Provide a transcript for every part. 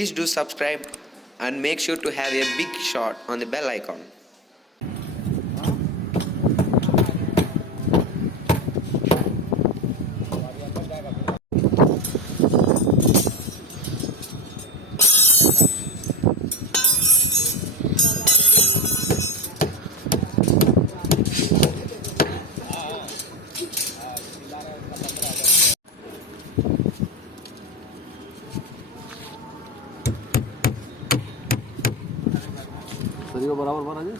please do subscribe and make sure to have a big shot on the bell icon. बराबर बना जी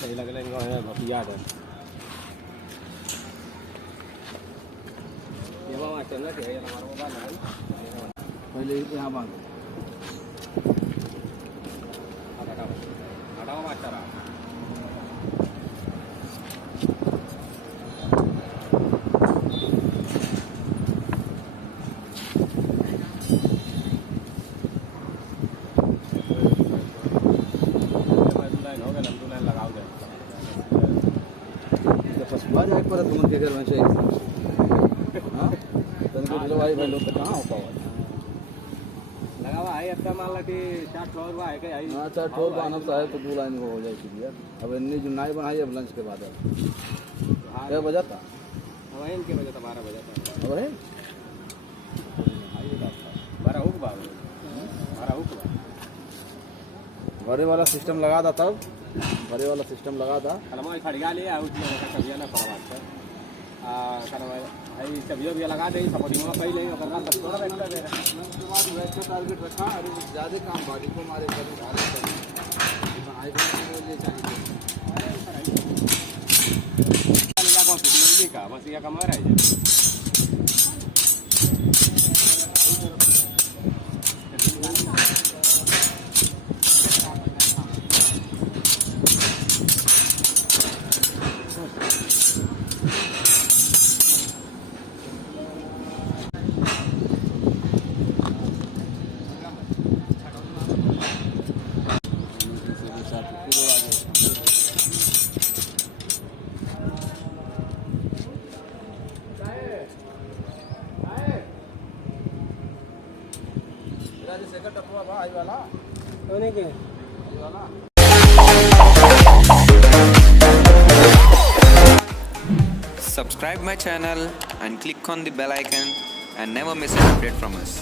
सही लग रहा है भपिया है ये बाबा चलना के है हमारा मोबाइल है पहले यहाँ बांध हटाओ अच्छा रहा एक पर तुम के घर में से हां तने को भाई भाई लोग कहां हो पावा लगावा है अब मान ला कि 4 फ्लोर बा है के आई हां 4 फ्लोर बनब साहब तो दो लाइन हो जाए क्लियर अब इतनी जुनाई बनाई अब लंच के बाद क्या बजा था अब इनके बजा था 12 बजा था अब है 12 हुक बा 12 हुक बा घरे वाला सिस्टम लगा था तब घरे वाला सिस्टम लगा था कलमा खड़िया ले आउट में कबिया ना परवात आ कलमा भाई सब्जियों भी लगा दे सब दिमाग पहले ही करना सब थोड़ा एक्स्ट्रा दे रहा है बाद वैसा टारगेट रखा अरे ज्यादा काम बाड़ी को मारे कर धारे कर हाई को ले चाहिए लगा कौन सी का बस ये कमा रहा है सेकंड टपवा भाई वाला होने के वाला Subscribe my channel and click on the bell icon and never miss an update from us.